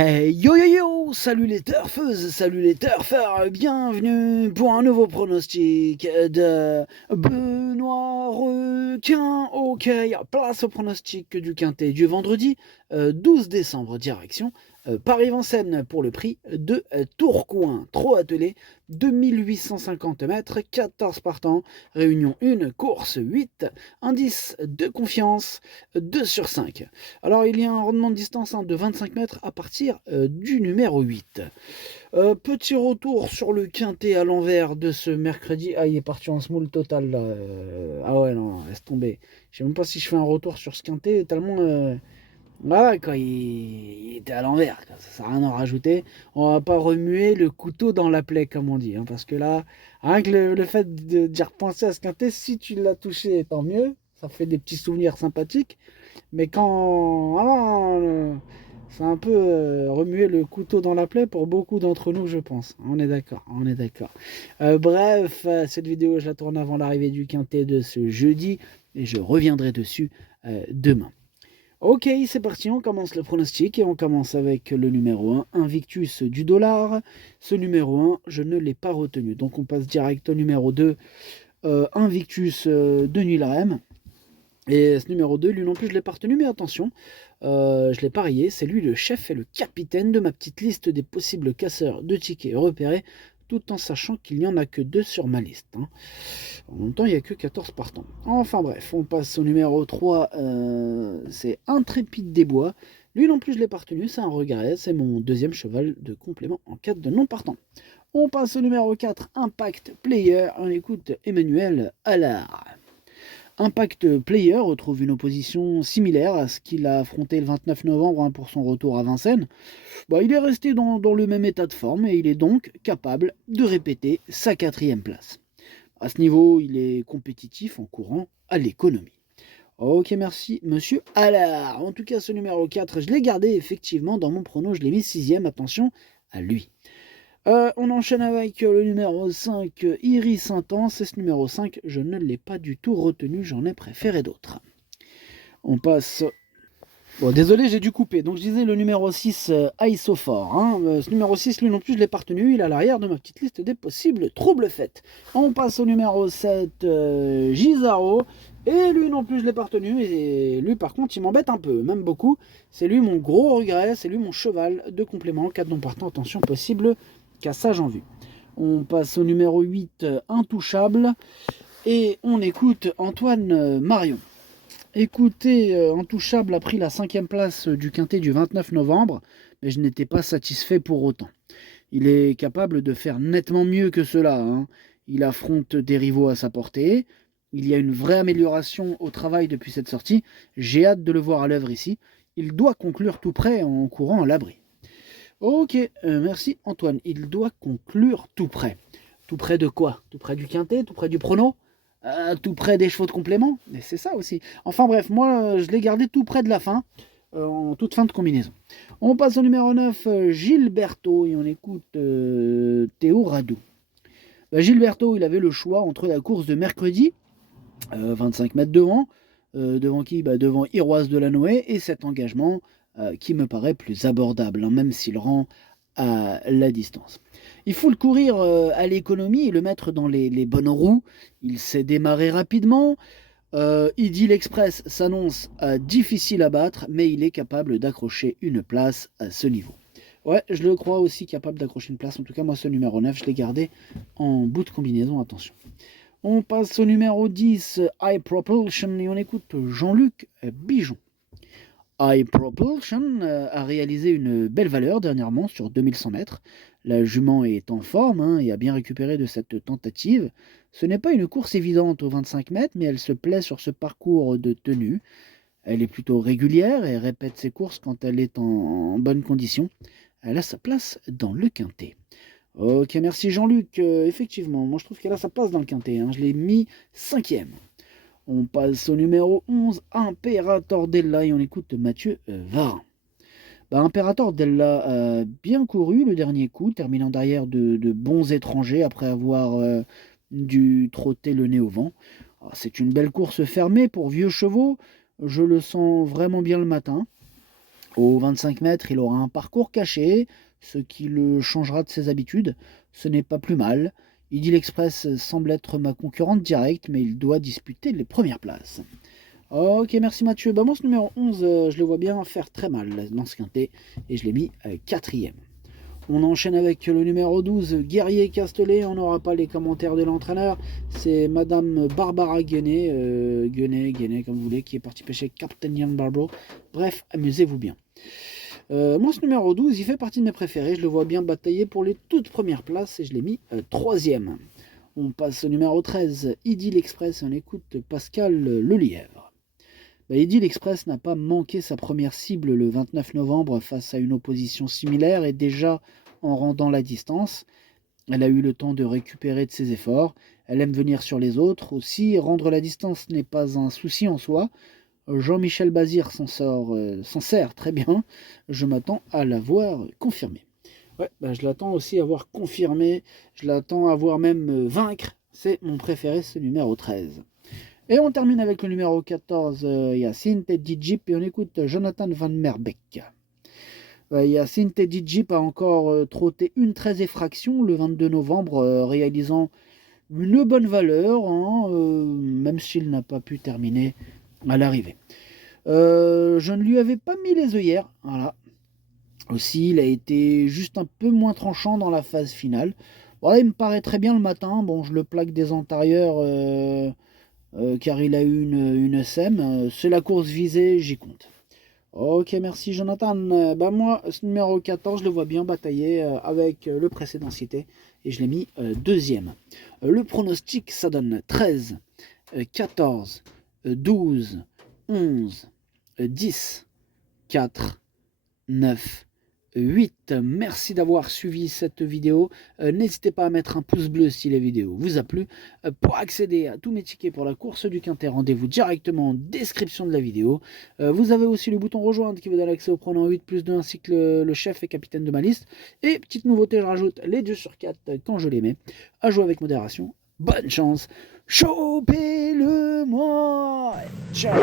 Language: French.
Yo yo yo, salut les turfeuses, salut les turfeurs, bienvenue pour un nouveau pronostic de Benoît Requin. Ok, place au pronostic du Quintet du vendredi 12 décembre, direction Paris-Vincennes pour le prix de Tourcoing. Trop attelé, 2850 mètres, 14 partants, réunion 1, course 8, indice de confiance 2 sur 5. Alors il y a un rendement de distance de 25 mètres à partir du numéro 8. Petit retour sur le quintet à l'envers de ce mercredi. Ah, il est parti en small total là. Ah ouais, non, laisse tomber. Je sais même pas si je fais un retour sur ce quintet, tellement. Voilà, quoi, il était à l'envers. Ça sert à rien d'en rajouter. On va pas remuer le couteau dans la plaie, comme on dit. Hein, parce que là, rien que le fait d'y repenser à ce quintet, si tu l'as touché, tant mieux. Ça fait des petits souvenirs sympathiques. Mais quand voilà, c'est un peu remuer le couteau dans la plaie pour beaucoup d'entre nous, je pense. On est d'accord, on est d'accord. Bref, cette vidéo, je la tourne avant l'arrivée du quintet de ce jeudi et je reviendrai dessus demain. Ok, c'est parti, on commence le pronostic et on commence avec le numéro 1, Invictus du dollar. Ce numéro 1, je ne l'ai pas retenu. Donc on passe direct au numéro 2, Invictus de Nulrem. Et ce numéro 2, lui non plus, je ne l'ai pas retenu, mais attention, je l'ai parié, c'est lui le chef et le capitaine de ma petite liste des possibles casseurs de tickets repérés, tout en sachant qu'il n'y en a que 2 sur ma liste. Hein. En même temps, il n'y a que 14 partants. Enfin bref, on passe au numéro 3, c'est Intrépide des Bois. Lui non plus, je ne l'ai pas retenu, c'est un regret, c'est mon deuxième cheval de complément en cas de non partant. On passe au numéro 4, Impact Player, on écoute Emmanuel Allard. Impact Player retrouve une opposition similaire à ce qu'il a affronté le 29 novembre pour son retour à Vincennes. Il est resté dans le même état de forme et il est donc capable de répéter sa 4e place. À ce niveau, il est compétitif en courant à l'économie. Ok, merci, monsieur Allard. En tout cas, ce numéro 4, je l'ai gardé effectivement dans mon prono, je l'ai mis 6e, attention à lui. On enchaîne avec le numéro 5, Iris Intense. Et ce numéro 5, je ne l'ai pas du tout retenu, j'en ai préféré d'autres. On passe... Bon, désolé, j'ai dû couper. Donc je disais le numéro 6, Isofort. Hein. Ce numéro 6, lui non plus, je ne l'ai pas retenu. Il est à l'arrière de ma petite liste des possibles troubles faits. On passe au numéro 7, Gizaro. Et lui non plus, je ne l'ai pas retenu. Et lui, par contre, il m'embête un peu, même beaucoup. C'est lui mon gros regret. C'est lui mon cheval de complément. 4 non partants, attention, possible cassage en vue. On passe au numéro 8, Intouchable. Et on écoute Antoine Marion. Écoutez, Intouchable a pris la 5e place du quintet du 29 novembre, mais je n'étais pas satisfait pour autant. Il est capable de faire nettement mieux que cela. Hein. Il affronte des rivaux à sa portée. Il y a une vraie amélioration au travail depuis cette sortie. J'ai hâte de le voir à l'œuvre ici. Il doit conclure tout près en courant à l'abri. Ok, merci Antoine. Il doit conclure tout près. Tout près de quoi? Tout près du quintet? Tout près du prono? Tout près des chevaux de complément? Mais c'est ça aussi. Enfin bref, moi je l'ai gardé tout près de la fin, en toute fin de combinaison. On passe au numéro 9, Gilberto, et on écoute Théo Radou. Gilberto, il avait le choix entre la course de mercredi, 25 mètres devant qui? Devant Iroise de la Noé, et cet engagement qui me paraît plus abordable, hein, même s'il rend à la distance. Il faut le courir à l'économie et le mettre dans les bonnes roues. Il sait démarrer rapidement. Idyll Express s'annonce difficile à battre, mais il est capable d'accrocher une place à ce niveau. Ouais, je le crois aussi capable d'accrocher une place. En tout cas, moi, ce numéro 9, je l'ai gardé en bout de combinaison. Attention. On passe au numéro 10, High Propulsion, et on écoute Jean-Luc Bijon. High Propulsion a réalisé une belle valeur dernièrement sur 2100 mètres. La jument est en forme et a bien récupéré de cette tentative. Ce n'est pas une course évidente aux 25 mètres, mais elle se plaît sur ce parcours de tenue. Elle est plutôt régulière et répète ses courses quand elle est en bonne condition. Elle a sa place dans le quintet. Ok, merci Jean-Luc. Effectivement, moi je trouve qu'elle a sa place dans le quintet. Hein. Je l'ai mis 5e. On passe au numéro 11, Imperator Della, et on écoute Mathieu Varin. Imperator Della a bien couru le dernier coup, terminant derrière de bons étrangers après avoir dû trotter le nez au vent. C'est une belle course fermée pour vieux chevaux, je le sens vraiment bien le matin. Aux 25 mètres, il aura un parcours caché, ce qui le changera de ses habitudes. Ce n'est pas plus mal. Idyll Express semble être ma concurrente directe, mais il doit disputer les premières places. Ok, merci Mathieu. Bah moi, ce numéro 11, je le vois bien faire très mal dans ce quintet, et je l'ai mis quatrième. On enchaîne avec le numéro 12, Guerrier Castellet. On n'aura pas les commentaires de l'entraîneur. C'est Madame Barbara Guenet, Guenet, comme vous voulez, qui est partie pêcher Captain Young Barbaro. Bref, amusez-vous bien. Moi, ce numéro 12, il fait partie de mes préférés. Je le vois bien batailler pour les toutes premières places et je l'ai mis troisième. On passe au numéro 13, Idyll Express. On écoute Pascal Lelièvre. Idyll Express n'a pas manqué sa première cible le 29 novembre face à une opposition similaire et déjà en rendant la distance. Elle a eu le temps de récupérer de ses efforts. Elle aime venir sur les autres. Aussi, rendre la distance n'est pas un souci en soi. Jean-Michel Bazir s'en sert très bien. Je m'attends à la voir confirmée. Ouais, je l'attends aussi à voir confirmée. Je l'attends à voir même vaincre. C'est mon préféré, ce numéro 13. Et on termine avec le numéro 14, Yacine Teddy Jeep, et on écoute Jonathan Van Merbeek. Yacine Teddy Jeep a encore trotté une 13 effraction le 22 novembre, réalisant une bonne valeur, même s'il n'a pas pu terminer à l'arrivée. Je ne lui avais pas mis les œillères, voilà. Aussi, il a été juste un peu moins tranchant dans la phase finale. Voilà, il me paraît très bien le matin. Bon, je le plaque des antérieurs car il a eu une SEM. C'est la course visée, j'y compte. Ok, merci Jonathan. Moi, ce numéro 14, je le vois bien batailler avec le précédent cité et je l'ai mis deuxième. Le pronostic, ça donne 13, 14, 12, 11, 10, 4, 9, 8. Merci d'avoir suivi cette vidéo. N'hésitez pas à mettre un pouce bleu si la vidéo vous a plu. Pour accéder à tous mes tickets pour la course du Quintet, rendez-vous directement en description de la vidéo. Vous avez aussi le bouton rejoindre qui vous donne accès au pronom 8+2 ainsi que le chef et capitaine de ma liste. Et petite nouveauté, je rajoute les 2 sur 4 quand je les mets. À jouer avec modération. Bonne chance. Chopez-le moi. Ciao.